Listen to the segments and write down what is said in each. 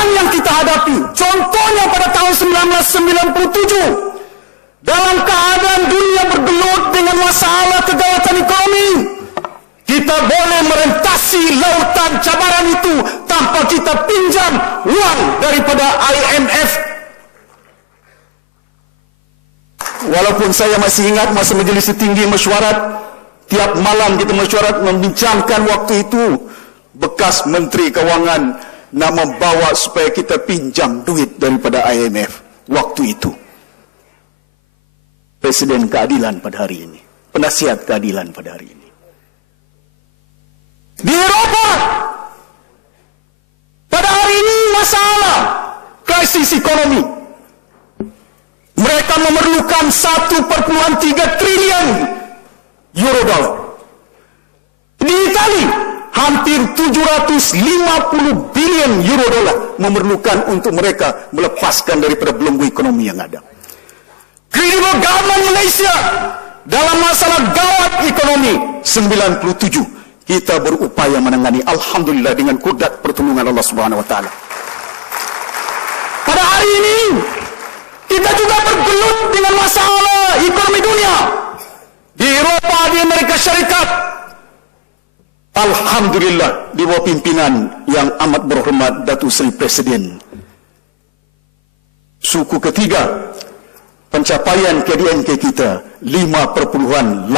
tantangan yang kita hadapi. Contohnya pada tahun 1997, dalam keadaan dunia bergelut dengan masalah kegawatan ekonomi, kita boleh merentasi lautan cabaran itu tanpa kita pinjam uang daripada IMF. Walaupun saya masih ingat masa Majelis Tinggi mesyuarat, tiap malam kita mesyuarat membincangkan waktu itu, bekas Menteri Kewangan nak membawa supaya kita pinjam duit daripada IMF waktu itu. Presiden keadilan pada hari ini, penasihat keadilan pada hari ini. Di Eropa, pada hari ini masalah krisis ekonomi. Mereka memerlukan 1,3 triliun euro dollar. Di Itali, hampir 750 bilion euro dollar memerlukan untuk mereka melepaskan daripada belenggu ekonomi yang ada. Credible government Malaysia dalam masalah gawat ekonomi 97, kita berupaya menangani, alhamdulillah, dengan kudrat pertolongan Allah Subhanahu wa taala. Pada hari ini kita juga bergelut dengan masalah ekonomi dunia. Di Eropa, di Amerika Syarikat, alhamdulillah, di bawah pimpinan yang amat berhormat Datuk Seri Presiden, suku ketiga, pencapaian KDNK kita 5,8%.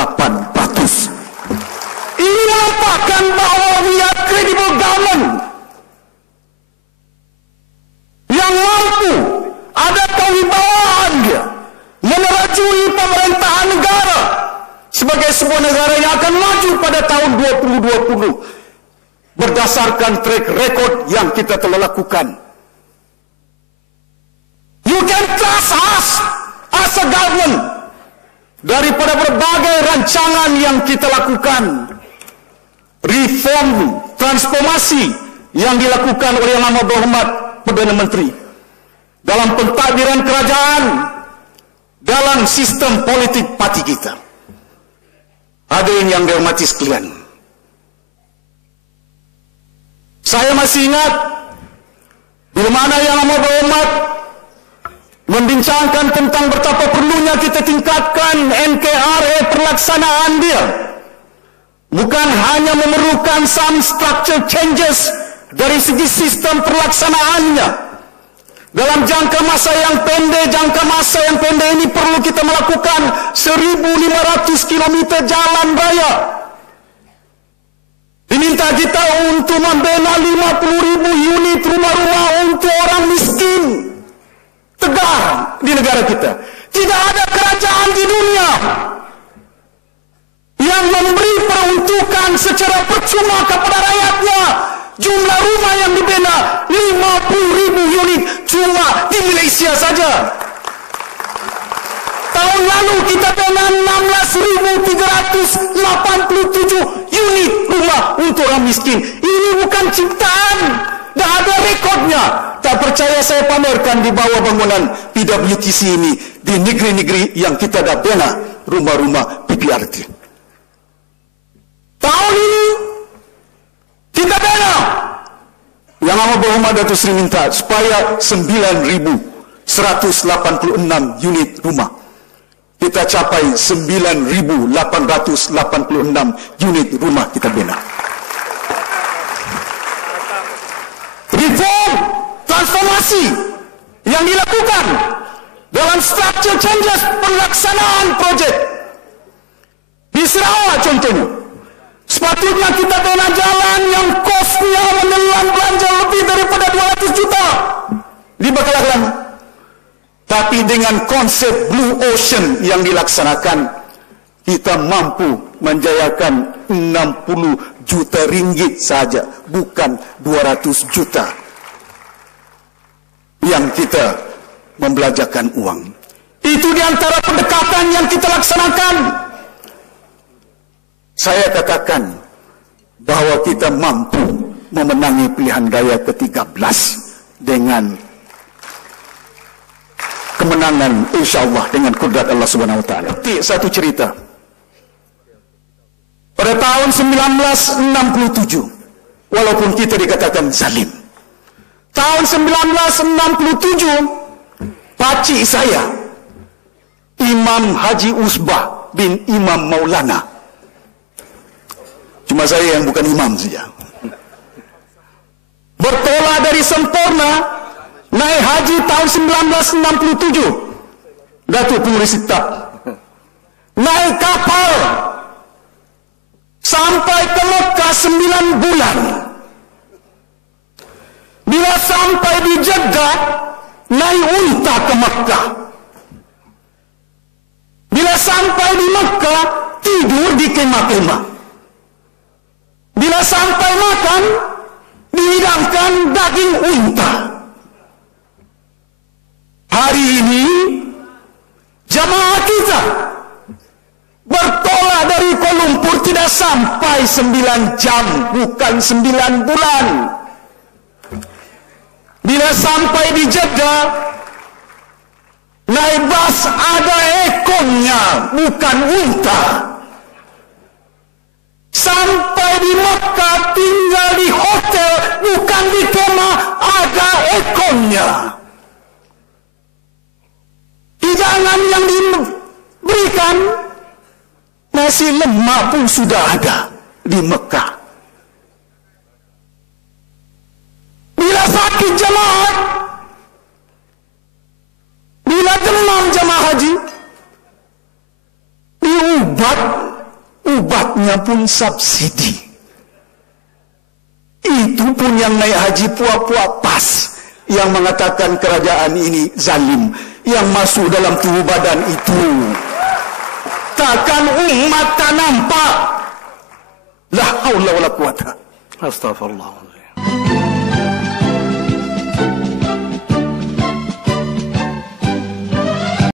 Ini menampakkan bahawa we are credible government yang mampu, ada kewibawaan dia menerajui pemerintahan negara sebagai sebuah negara yang akan maju pada tahun 2020 berdasarkan track record yang kita telah lakukan. You can trust us as a government. Daripada berbagai rancangan yang kita lakukan, reform, transformasi yang dilakukan oleh Yang Amat Berhormat Perdana Menteri dalam pentadbiran kerajaan, dalam sistem politik parti kita. Hadirin yang dihormati sekalian, saya masih ingat bila mana Yang Amat Berhormat membincangkan tentang betapa perlunya kita tingkatkan NKRA pelaksanaan dia. Bukan hanya memerlukan some structure changes dari segi sistem pelaksanaannya. Dalam jangka masa yang pendek ini perlu kita melakukan 1.500 km jalan raya. Diminta kita untuk membina 50.000 unit rumah-rumah untuk orang miskin tegar di negara kita. Tidak ada kerajaan di dunia yang memberi peruntukan secara percuma kepada rakyatnya. Jumlah rumah yang dibina 50.000 unit cuma di Malaysia saja. Tahun lalu kita bina 16.387 unit rumah untuk orang miskin. Ini bukan ciptaan, dah ada rekodnya. Tak percaya saya pamerkan di bawah bangunan PWTC ini di negeri-negeri yang kita dah bina rumah-rumah PPRT. Tahun ini kita bina, Yang Amat Berhormat Datuk Seri minta supaya 9.186 unit rumah. Kita capai 9.886 unit rumah kita bina. Reform, transformasi yang dilakukan dalam structure changes pelaksanaan projek. Di Sarawak contohnya, sepatutnya kita bina jalan yang kosnya menelan belanja lebih daripada 200 juta di Bakalang. Tapi dengan konsep Blue Ocean yang dilaksanakan, kita mampu menjayakan 60 juta ringgit saja, bukan 200 juta yang kita membelanjakan uang. Itu di antara pendekatan yang kita laksanakan. Saya katakan bahawa kita mampu memenangi pilihan raya ke-13 dengan kemenangan, insyaAllah, dengan kudrat Allah Subhanahu wa taala. Satu cerita. Pada tahun 1967, walaupun kita dikatakan zalim, tahun 1967, pakcik saya, Imam Haji Usbah bin Imam Maulana. Cuma saya yang bukan imam saja. Bertolak dari Semporna, naik haji tahun 1967. Datuk Pengurus Sittap. Naik kapal sampai ke Mekah 9 bulan. Bila sampai di Jeddah, naik unta ke Mekah. Bila sampai di Mekah, tidur di kemah-kemah. Bila sampai makan, dihidangkan daging unta. Hari ini, jamaah kita bertolak dari Kuala Lumpur tidak sampai 9 jam, bukan 9 bulan. Bila sampai di Jeddah, naik bas ada ekornya, bukan unta. Sampai di Mekah tinggal di hotel, bukan di kemah, ada ekornya. Hidangan yang diberikan, nasi lemak pun sudah ada di Mekah. Bila sakit jemaah, bila demam jemaah haji, ubatnya pun subsidi. Itu pun yang naik haji puak-puak pas, yang mengatakan kerajaan ini zalim, yang masuk dalam tubuh badan itu. Takkan umat tak nampak. La haula wala quwata. Astaghfirullah.